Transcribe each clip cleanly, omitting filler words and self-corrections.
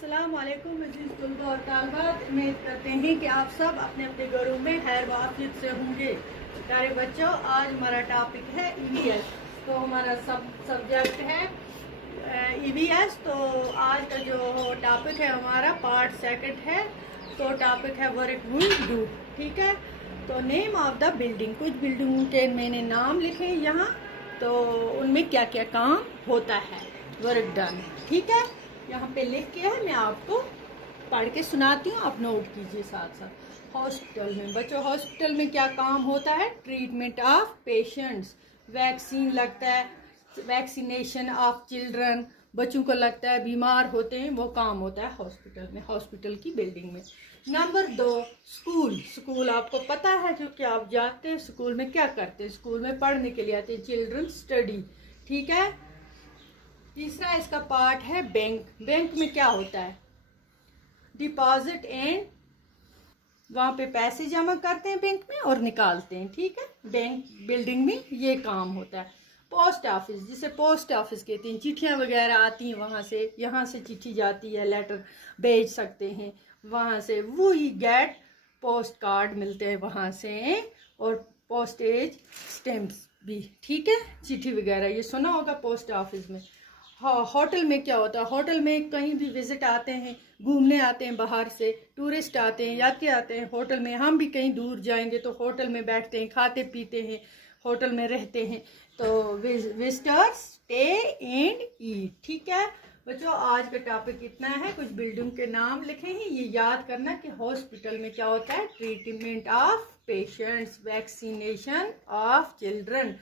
अस्सलाम वालेकुम अजीज तलबा और तालबात। उम्मीद करते हैं कि आप सब अपने अपने घरों में खैर वाफियत से होंगे। प्यारे बच्चों, आज हमारा टॉपिक है ईवीएस। तो हमारा सब्जेक्ट है ईवीएस। तो आज का जो टॉपिक है हमारा पार्ट सेकंड है। तो टॉपिक है वर्क वी डू। ठीक है। तो नेम ऑफ द बिल्डिंग, कुछ बिल्डिंगों के मैंने नाम लिखे यहाँ। तो उनमें क्या क्या काम होता है, वर्क डन। ठीक है, यहाँ पे लिख के है, मैं आपको पढ़ के सुनाती हूँ, आप नोट कीजिए साथ साथ। हॉस्पिटल में बच्चों, हॉस्पिटल में क्या काम होता है? ट्रीटमेंट ऑफ पेशेंट्स, वैक्सीन लगता है, वैक्सीनेशन ऑफ चिल्ड्रन, बच्चों को लगता है बीमार होते हैं, वो काम होता है हॉस्पिटल में, हॉस्पिटल की बिल्डिंग में। Number 2, school. स्कूल आपको पता है, क्योंकि आप जाते हैं स्कूल में, क्या करते हैं स्कूल में? पढ़ने के लिए आते हैं, चिल्ड्रन स्टडी। ठीक है। तीसरा इसका पार्ट है बैंक। बैंक में क्या होता है? डिपॉजिट एंड, वहां पे पैसे जमा करते हैं बैंक में और निकालते हैं। ठीक है, बैंक बिल्डिंग में ये काम होता है। पोस्ट ऑफिस, जिसे पोस्ट ऑफिस कहते हैं, चिट्ठियां वगैरह आती हैं वहां से, यहाँ से चिट्ठी जाती है, लेटर भेज सकते हैं वहां से, वो ही गेट पोस्ट कार्ड मिलते हैं वहां से, और पोस्टेज स्टैम्प्स भी। ठीक है, चिट्ठी वगैरह ये सुना होगा पोस्ट ऑफिस में। हाँ, होटल में क्या होता है? होटल में कहीं भी विजिट आते हैं, घूमने आते हैं, बाहर से टूरिस्ट आते हैं, यात्री आते हैं होटल में। हम भी कहीं दूर जाएंगे तो होटल में बैठते हैं, खाते पीते हैं, होटल में रहते हैं। तो विजिटर्स स्टे एंड ईट। ठीक है बच्चों, आज का टॉपिक इतना है। कुछ बिल्डिंग के नाम लिखे हैं, ये याद करना कि हॉस्पिटल में क्या होता है? Treatment of patients, vaccination of children,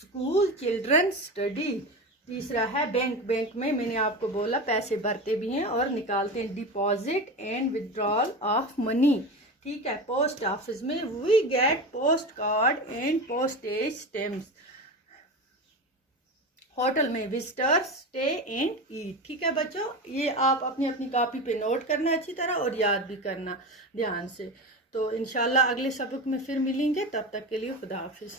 school children study. तीसरा है बैंक। बैंक में मैंने आपको बोला पैसे भरते भी हैं और निकालते हैं, deposit and withdrawal of money. ठीक है। पोस्ट ऑफिस में we get post card and postage stamps. Hotel में विजिटर्स स्टे एंड ईट। ठीक है बच्चों, ये आप अपनी अपनी कॉपी पे नोट करना अच्छी तरह और याद भी करना ध्यान से। तो इंशाल्लाह अगले सबक में फिर मिलेंगे, तब तक के लिए खुदा हाफिज।